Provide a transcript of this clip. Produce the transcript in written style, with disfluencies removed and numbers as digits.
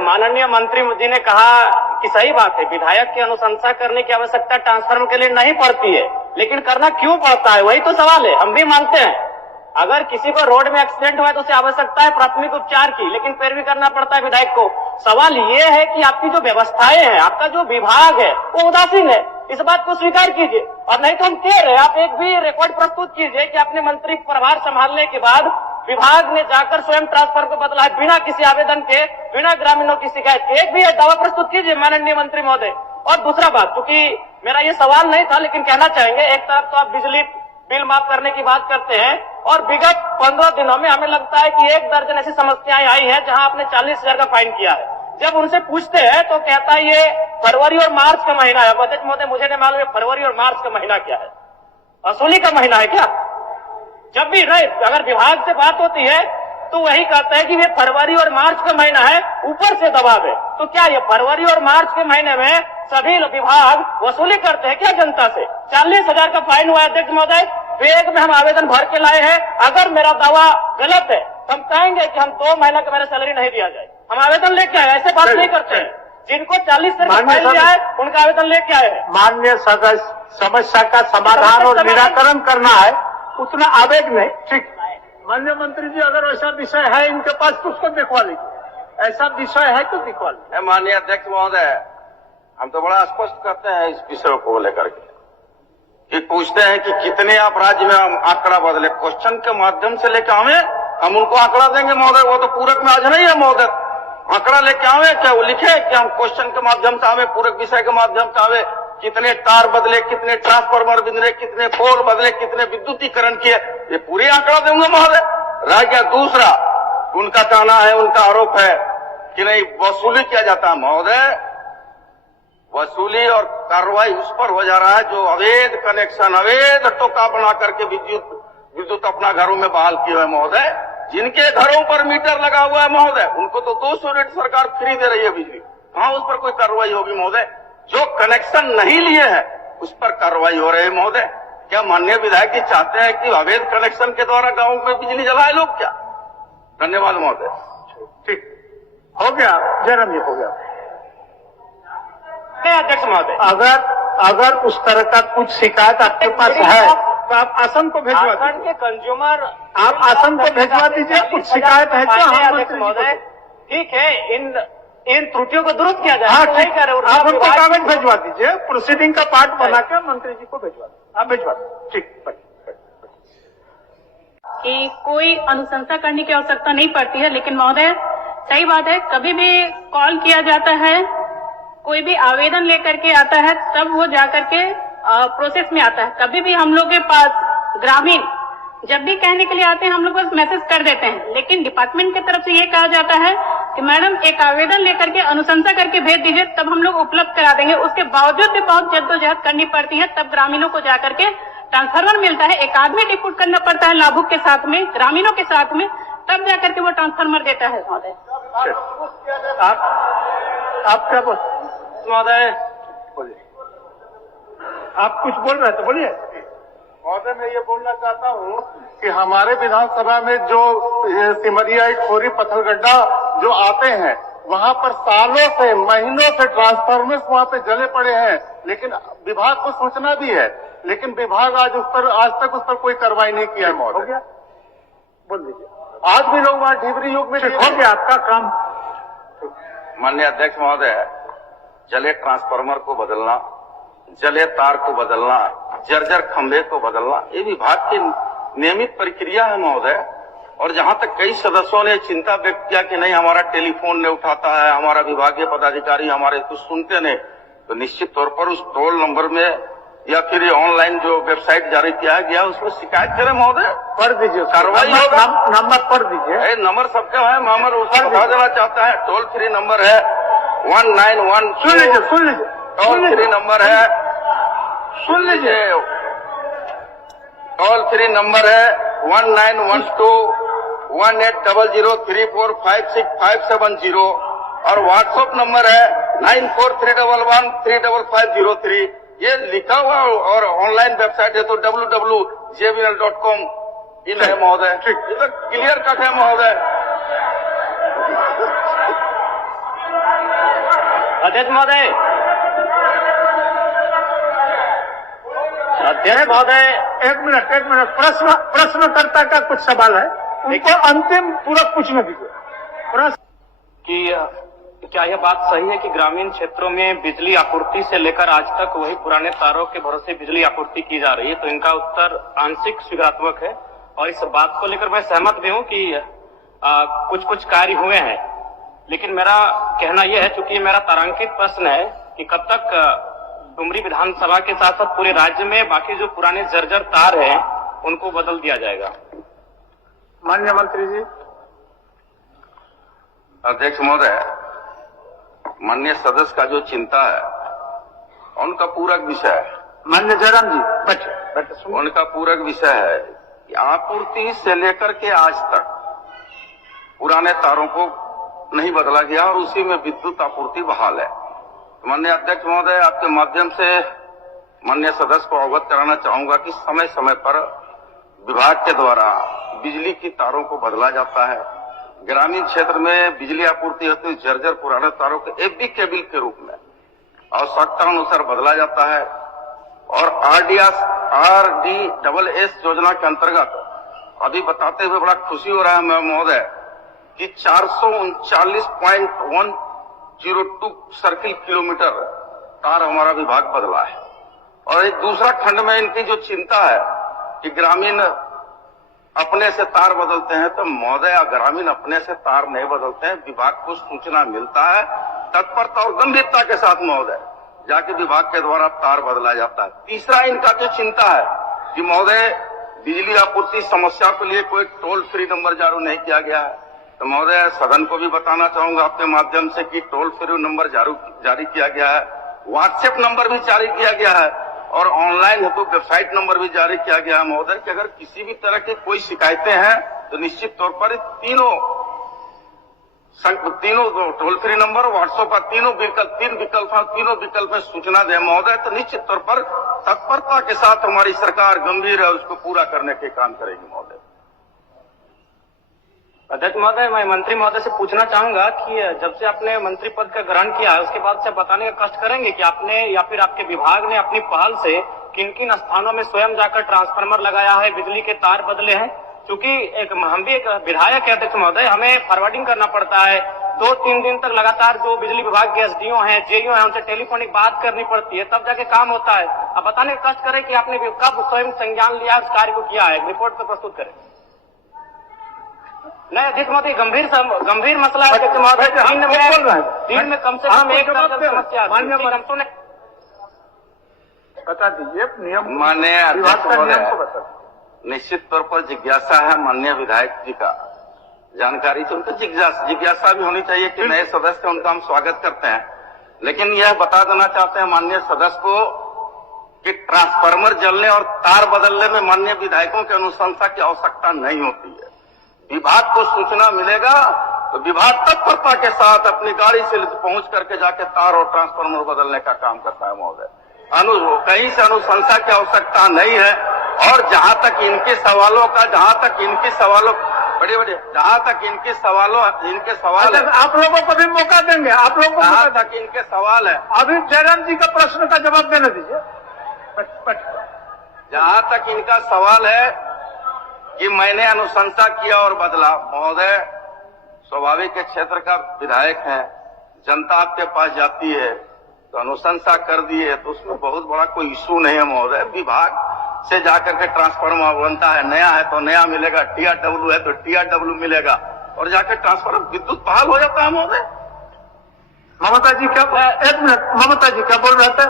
माननीय मंत्री जी ने कहा कि सही बात है, विधायक की अनुशंसा करने की आवश्यकता ट्रांसफर के लिए नहीं पड़ती है, लेकिन करना क्यों पड़ता है, वही तो सवाल है। हम भी मानते हैं अगर किसी को रोड में एक्सीडेंट हुआ तो उसे आवश्यकता है प्राथमिक उपचार की, लेकिन फिर भी करना पड़ता है विधायक को। सवाल ये है कि आपकी जो व्यवस्थाएं हैं, आपका जो विभाग है वो उदासीन है, इस बात को स्वीकार कीजिए। और नहीं तो हम कह रहे हैं, आप एक भी रिकॉर्ड प्रस्तुत कीजिए कि अपने मंत्री प्रभार संभालने के बाद विभाग ने जाकर स्वयं ट्रांसफर को बदला है बिना किसी आवेदन के, बिना ग्रामीणों की शिकायत के। एक भी दावा प्रस्तुत कीजिए माननीय मंत्री महोदय। और दूसरा बात, क्योंकि मेरा ये सवाल नहीं था लेकिन कहना चाहेंगे, एक तरफ तो आप बिजली बिल माफ करने की बात करते हैं और विगत 15 दिनों में हमें लगता है कि 1 दर्जन ऐसी समस्याएं आई हैं जहां आपने 40,000 का फाइन किया है। जब उनसे पूछते हैं तो कहता है ये फरवरी और मार्च का महीना है। अध्यक्ष महोदय, मुझे नहीं मालूम फरवरी और मार्च का महीना क्या है, वसूली का महीना है क्या? जब भी नहीं, अगर विभाग से बात होती है तो वही कहता है कि ये फरवरी और मार्च का महीना है, ऊपर से दबाव है। तो क्या ये फरवरी और मार्च के महीने में सभी विभाग वसूली करते हैं क्या जनता से? 40,000 का फाइन हुआ अध्यक्ष महोदय, वेग में हम आवेदन भर के लाए हैं। अगर मेरा दावा गलत है तो हम कहेंगे कि हम 2 महीना का मेरा सैलरी नहीं दिया जाए। हम आवेदन लेके आए, ऐसे बात नहीं करते हैं। जिनको 40,000 का फाइन दिया है उनका आवेदन लेके आए हैं। माननीय सदस्य, समस्या का समाधान और निराकरण करना है, उतना आवेग नहीं। ठीक, माननीय मंत्री जी, अगर ऐसा विषय है इनके पास तो उसको दिखवा लीजिए। ऐसा विषय है तो दिखवा लीजिए। माननीय अध्यक्ष महोदय, हम तो बड़ा स्पष्ट करते हैं इस विषय को लेकर के कि पूछते हैं कि कितने आप राज्य में हम आंकड़ा बदले, क्वेश्चन के माध्यम से लेकर आवे, हम उनको आंकड़ा देंगे महोदय। वो तो पूरक में आज नहीं है महोदय, आंकड़ा लेके आवे, क्या वो लिखे कि हम क्वेश्चन के माध्यम से आवे, पूरक विषय के माध्यम से आवे, कितने तार बदले, कितने ट्रांसफार्मर बदले, कितने पोल बदले, कितने विद्युतीकरण किए, ये पूरी आंकड़ा देंगे महोदय। रह गया दूसरा, उनका कहना है, उनका आरोप है कि नहीं वसूली किया जाता है महोदय। वसूली और कार्रवाई उस पर हो जा रहा है जो अवैध कनेक्शन, अवैध टोका बना करके विद्युत अपना घरों में बहाल किए हुए महोदय। जिनके घरों पर मीटर लगा हुआ है महोदय, उनको तो 200 यूनिट सरकार फ्री दे रही है बिजली, कहां उस पर कोई कार्रवाई होगी महोदय? जो कनेक्शन नहीं लिए हैं उस पर कार्रवाई हो रही है महोदय। क्या माननीय विधायक जी चाहते हैं कि अवैध कनेक्शन के द्वारा गांवों में बिजली जलाए लोग क्या? धन्यवाद महोदय। ठीक, हो गया जन्म, ये हो गया। अध्यक्ष महोदय, अगर उस तरह का कुछ शिकायत आपके पास है तो आप आसन को भिजवा आसन दीजिए। के कंज्यूमर, आप आसन को भिजवा दीजिए। कुछ शिकायत है तो हम अध्यक्ष महोदय, ठीक है, इन त्रुटियों को दुरुस्त किया जाए। हाँ, तो ठीक, नहीं कर रहे, आप उनको कागज भिजवा दीजिए, प्रोसीडिंग का पार्ट बना के मंत्री जी को भिजवा दीजिए। आप भिजवा दीजिए। ठीक, कि कोई अनुशंसा करने की आवश्यकता नहीं पड़ती है, लेकिन महोदय सही बात है, कभी भी कॉल किया जाता है, कोई भी आवेदन लेकर के आता है तब वो जाकर के प्रोसेस में आता है। कभी भी हम लोग के पास ग्रामीण जब भी कहने के लिए आते हैं हम लोग बस मैसेज कर देते हैं, लेकिन डिपार्टमेंट की तरफ से ये कहा जाता है कि मैडम एक आवेदन लेकर के अनुशंसा करके भेज दीजिए, तब हम लोग उपलब्ध करा देंगे। उसके बावजूद भी बहुत जद्दोजहद करनी पड़ती है, तब ग्रामीणों को जाकर के ट्रांसफार्मर मिलता है। एक आदमी डिप्यूट करना पड़ता है लाभुक के साथ में, ग्रामीणों के साथ में, तब जाकर के वो ट्रांसफार्मर देता है महोदय। आप क्या बोल महोदय, बोलिए, आप कुछ बोल रहे थे, बोलिए। महोदय, मैं ये बोलना चाहता हूँ कि हमारे विधानसभा में जो सिमरिया, खोरी, पत्थलगड्ढा जो आते हैं, वहाँ पर सालों से, महीनों से ट्रांसफार्मर्स वहाँ पे जले पड़े हैं, लेकिन विभाग को सूचना भी है, लेकिन विभाग आज तक उस पर कोई कार्रवाई नहीं किया है महोदय। हो गया, बोल दीजिए। आज भी लोग वहाँ ढिबरी युग में हो गया आपका काम। माननीय अध्यक्ष महोदय, जले ट्रांसफार्मर को बदलना, जले तार को बदलना, जर्जर खंभे को बदलना, ये विभाग की नियमित प्रक्रिया है महोदय। और जहां तक कई सदस्यों ने चिंता व्यक्त किया कि नहीं हमारा टेलीफोन नहीं उठाता है, हमारा विभागीय पदाधिकारी हमारे कुछ सुनते नहीं, तो निश्चित तौर पर उस टोल नंबर में या फिर ऑनलाइन जो वेबसाइट जारी किया गया उसमें शिकायत करें महोदय, पढ़ दीजिए, कार्रवाई होगा। नंबर पढ़ दीजिए। नंबर सबका है, नंबर उसको बता देना चाहता है। टोल फ्री नंबर है 191। सुन लीजिए। टोल फ्री नंबर है, सुन लीजिए, टोल फ्री नंबर है 1912-1800-3456-570 और व्हाट्सएप नंबर है 9431135503। ये लिखा हुआ और ऑनलाइन वेबसाइट है तो www.jbnl.com इन है महोदय। ये तो क्लियर कट है महोदय। अध्यक्ष महोदय, अध्यक्ष महोदय, एक मिनट, प्रश्नकर्ता का कुछ सवाल है, उनको अंतिम पूरा पूछने दीजिए। प्रश्न कि क्या यह बात सही है कि ग्रामीण क्षेत्रों में बिजली आपूर्ति से लेकर आज तक वही पुराने तारों के भरोसे बिजली आपूर्ति की जा रही है? तो इनका उत्तर आंशिक स्वीकारात्मक है और इस बात को लेकर मैं सहमत भी हूं कि कुछ कार्य हुए हैं, लेकिन मेरा कहना यह है, चूंकि मेरा तारांकित प्रश्न है कि कब तक डुमरी विधानसभा के साथ साथ पूरे राज्य में बाकी जो पुराने जर्जर तार हैं उनको बदल दिया जाएगा? माननीय मंत्री जी। अध्यक्ष महोदय, माननीय सदस्य का जो चिंता है उनका पूरक विषय है। माननीय जयराम जी बैठे उनका पूरक विषय है कि आपूर्ति से लेकर के आज तक पुराने तारों को नहीं बदला गया और उसी में विद्युत आपूर्ति बहाल है। तो माननीय अध्यक्ष महोदय, आपके माध्यम से माननीय सदस्य को अवगत कराना चाहूंगा कि समय समय पर विभाग के द्वारा बिजली की तारों को बदला जाता है। ग्रामीण क्षेत्र में बिजली आपूर्ति होती है, जर्जर पुराने तारों के एफबी केबल के रूप में आवश्यकता अनुसार बदला जाता है। और RDSS योजना के अंतर्गत अभी बताते हुए बड़ा खुशी हो रहा है महोदय कि 439.102 सर्किल किलोमीटर तार हमारा विभाग बदला है। और एक दूसरा खंड में इनकी जो चिंता है कि ग्रामीण अपने से तार बदलते हैं, तो महोदय ग्रामीण अपने से तार नहीं बदलते हैं, विभाग को सूचना मिलता है, तत्परता और गंभीरता के साथ महोदय जाके विभाग के द्वारा तार बदला जाता है। तीसरा इनका जो चिंता है कि महोदय बिजली आपूर्ति समस्या के लिए कोई टोल फ्री नंबर जारी नहीं किया गया है। तो महोदय सदन को भी बताना चाहूंगा आपके माध्यम से कि टोल फ्री नंबर जारी किया गया है, व्हाट्सएप नंबर भी जारी किया गया है और ऑनलाइन हेतु वेबसाइट नंबर भी जारी किया गया है महोदय कि अगर किसी भी तरह की कोई शिकायतें हैं तो निश्चित तौर पर तीनों टोल फ्री नंबर, व्हाट्सएप पर तीन विकल्प में सूचना दे महोदय, तो निश्चित तौर पर तत्परता के साथ हमारी सरकार गंभीर है, उसको पूरा करने के काम करेगी महोदय। अध्यक्ष महोदय, मैं मंत्री महोदय से पूछना चाहूंगा कि जब से आपने मंत्री पद का ग्रहण किया है उसके बाद से बताने का कष्ट करेंगे कि आपने या फिर आपके विभाग ने अपनी पहल से किन किन स्थानों में स्वयं जाकर ट्रांसफार्मर लगाया है, बिजली के तार बदले हैं? क्योंकि हम भी एक विधायक है अध्यक्ष महोदय, हमें फॉरवर्डिंग करना पड़ता है, 2-3 दिन तक लगातार जो बिजली विभाग के एसडीओ हैं, जेईओ हैं, उनसे टेलीफोनिक बात करनी पड़ती है, तब जाके काम होता है। अब बताने का कष्ट करें कि आपने कब स्वयं संज्ञान लिया, उस कार्य को किया है, रिपोर्ट तो प्रस्तुत करें। नहीं अध्यक्ष महोदय, गंभीर मसला है अध्यक्ष महोदय, दिन में कम से कम एक समस्या बता दीजिए नियम। माननीय अध्यक्ष महोदय, निश्चित तौर पर जिज्ञासा है माननीय विधायक जी का, जानकारी से उनको जिज्ञासा भी होनी चाहिए कि नए सदस्य उनका हम स्वागत करते हैं, लेकिन यह बता देना चाहते हैं माननीय सदस्य को कि ट्रांसफार्मर जलने और तार बदलने में माननीय विधायकों की अनुशंसा की आवश्यकता नहीं होती है। विभाग को सूचना मिलेगा तो विभाग तत्परता के साथ अपनी गाड़ी से पहुंच करके जाके तार और ट्रांसफार्मर बदलने का काम करता है महोदय। कहीं से अनुशंसा की आवश्यकता नहीं है। और जहां तक इनके सवाल है, आप लोगों को भी मौका देंगे, आप लोगों को जहां तक इनके सवाल है, अभी जयराम जी का प्रश्न का जवाब देने दीजिए। जहां तक इनका सवाल है कि मैंने अनुशंसा किया और बदला, महोदय स्वाभाविक क्षेत्र का विधायक है, जनता आपके पास जाती है तो अनुशंसा कर दी है तो उसमें बहुत बड़ा कोई इशू नहीं है महोदय। विभाग से जाकर के ट्रांसफार्मर बनता है, नया है तो नया मिलेगा, TRW है तो TRW मिलेगा और जाकर ट्रांसफार्मर विद्युत बहाल हो जाता है महोदय। ममता जी क्या, एक मिनट, ममता जी क्या बोल रहे थे?